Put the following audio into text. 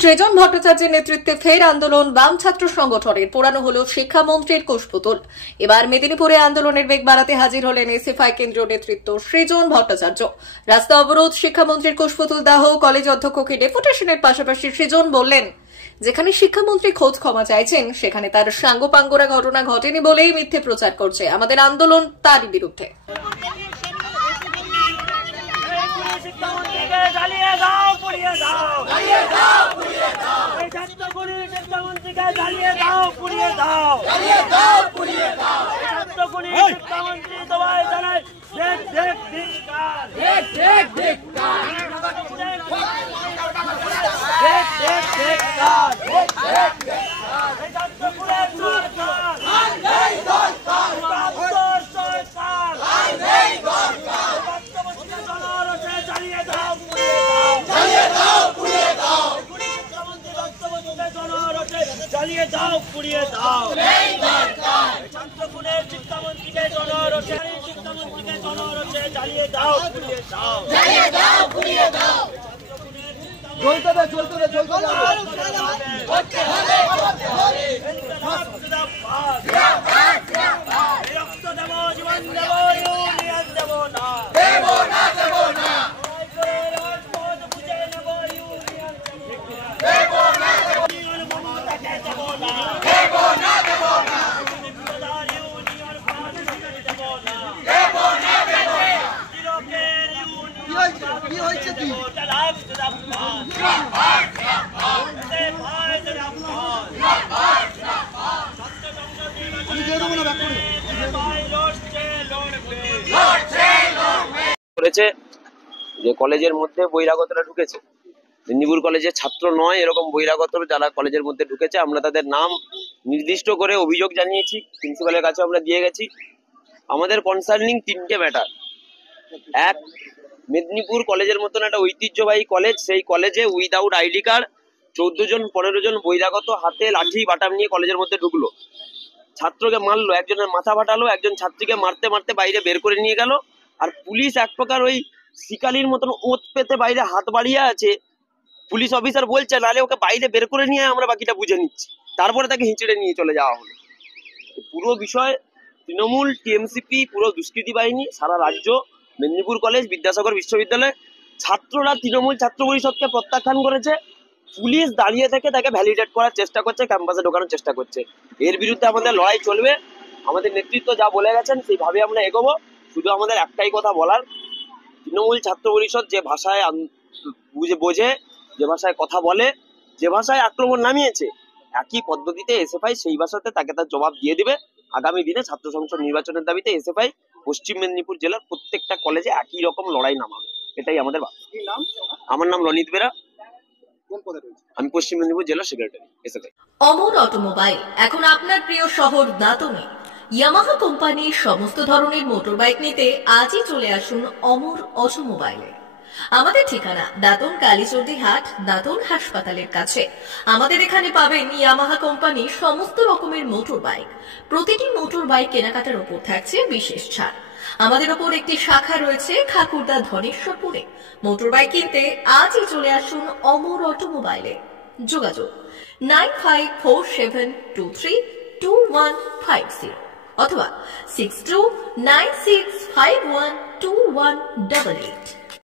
সৃজন ভট্টাচার্যের নেতৃত্বে ফের আন্দোলন। বাম ছাত্র সংগঠনের পোড়ানো হল শিক্ষামন্ত্রীর কুশপুতুল। এবার মেদিনীপুরে আন্দোলনের বেগ বাড়াতে হাজির হলেন এসএফআই কেন্দ্রীয় নেতৃত্ব সৃজন ভট্টাচার্য। রাস্তা অবরোধ, শিক্ষামন্ত্রীর কুশপুতুল দাহ, কলেজ অধ্যক্ষকে ডেপুটেশনের পাশাপাশি সৃজন বললেন, যেখানে শিক্ষামন্ত্রী খোঁজ ক্ষমা চাইছেন সেখানে তার সাঙ্গপাঙ্গরা ঘটনা ঘটেনি বলেই মিথ্যে প্রচার করছে। আমাদের আন্দোলন তারই বিরুদ্ধে। চালিয়ে দাও, পুড়িয়ে দাও, ছাত্রপুরের শিক্ষামন্ত্রীকে জনরোষে, শিক্ষামন্ত্রীকে জনরোষে চালিয়ে দাও, পুড়িয়ে দাও, চালিয়ে দাও, পুড়িয়ে দাও। চলতে হবে, চলতে হবে, চলতে হবে, করতে হবে, করতে হবে। রক্ত দেব, জীবন দেব, ইউনিয়ন দেব না, দেব না, দেব না। করেছে যে কলেজের মধ্যে বহিরাগতরা ঢুকেছে, মেদিনীপুর কলেজের ছাত্র নয় এরকম বহিরাগত যারা কলেজের মধ্যে ঢুকেছে, আমরা তাদের নাম নির্দিষ্ট করে অভিযোগ জানিয়েছি, প্রিন্সিপালের কাছে আমরা দিয়ে গেছি। আমাদের কনসার্নিং তিনটে ম্যাটার। এক, মেদিনীপুর কলেজের মতন একটা ঐতিহ্যবাহী কলেজ, সেই কলেজে উইদাউট আইডি কার্ড 14 জন 15 জন বহিরাগত হাতে লাঠি বাটাম নিয়ে কলেজের মধ্যে ঢুকলো, ছাত্রকে মারলো, একজনের মাথা ফাটালো, একজন ছাত্রীকে মারতে মারতে বাইরে বের করে নিয়ে গেল। আর পুলিশ এক প্রকার ওই শিকালির মতন ওত পেতে বাইরে হাত বাড়িয়ে আছে। পুলিশ অফিসার বলছে নালে ওকে বাইরে বের করে নিয়ে আমরা বাকিটা বুঝে নিচ্ছি, তারপরে তাকে হিঁচড়ে নিয়ে চলে যাওয়া হলো। পুরো বিষয় তৃণমূল, টিএমসিপি, পুরো দুষ্কৃতী বাহিনী, সারা রাজ্য, মেদিনীপুর কলেজ, বিদ্যাসাগর বিশ্ববিদ্যালয়, ছাত্ররা তৃণমূল ছাত্র পরিষদকে প্রত্যাখ্যান করেছে। পুলিশ দাঁড়িয়ে থেকে তাকে ভ্যালিডেট করার চেষ্টা করছে, ক্যাম্পাসে ঢোকানোর চেষ্টা করছে। এর বিরুদ্ধে আমাদের লড়াই চলবে। আমাদের নেতৃত্ব যা বলে গেছেন সেইভাবে আমরা এগোবো। শুধু আমাদের একটাই কথা বলার, তৃণমূল ছাত্র পরিষদ যে ভাষায় বোঝে, যে ভাষায় কথা বলে, যে ভাষায় আক্রমণ নামিয়েছে, একই পদ্ধতিতে এসএফআই সেই ভাষাতে তাকে তার জবাব দিয়ে দিবে। আগামী দিনে ছাত্র সংসদ নির্বাচনের দাবিতে এসএফআই পশ্চিম মেদিনীপুর জেলার প্রত্যেকটা কলেজে একই রকম লড়াই নামাবে, এটাই আমাদের বার্তা। আমার নাম রনিত বেরা, আমি পশ্চিম মেদিনীপুর জেলা সেক্রেটারি এসএফআই। অমর অটোমোবাইল এখন আপনার প্রিয় শহর দাঁতনে। ইয়ামাহা কোম্পানির সমস্ত ধরনের মোটর বাইক নিতে আজই চলে আসুন অমর অটোমোবাইলে। আমাদের ঠিকানা দাঁতন কালীচর্দি হাট, দাঁতন হাসপাতালের কাছে। আমাদের এখানে পাবেন ইয়ামাহা কোম্পানির সমস্ত রকমের মোটর বাইক। প্রতিটি মোটর বাইক কেনাকাটার উপর থাকছে বিশেষ ছাড়। আমাদের ওপর একটি শাখা রয়েছে খাকুরদা ধনেশ্বরপুরে। মোটর বাইক কিনতে আজই চলে আসুন অমর অটোমোবাইলে। যোগাযোগ 9547232150 অথবা 6296512188।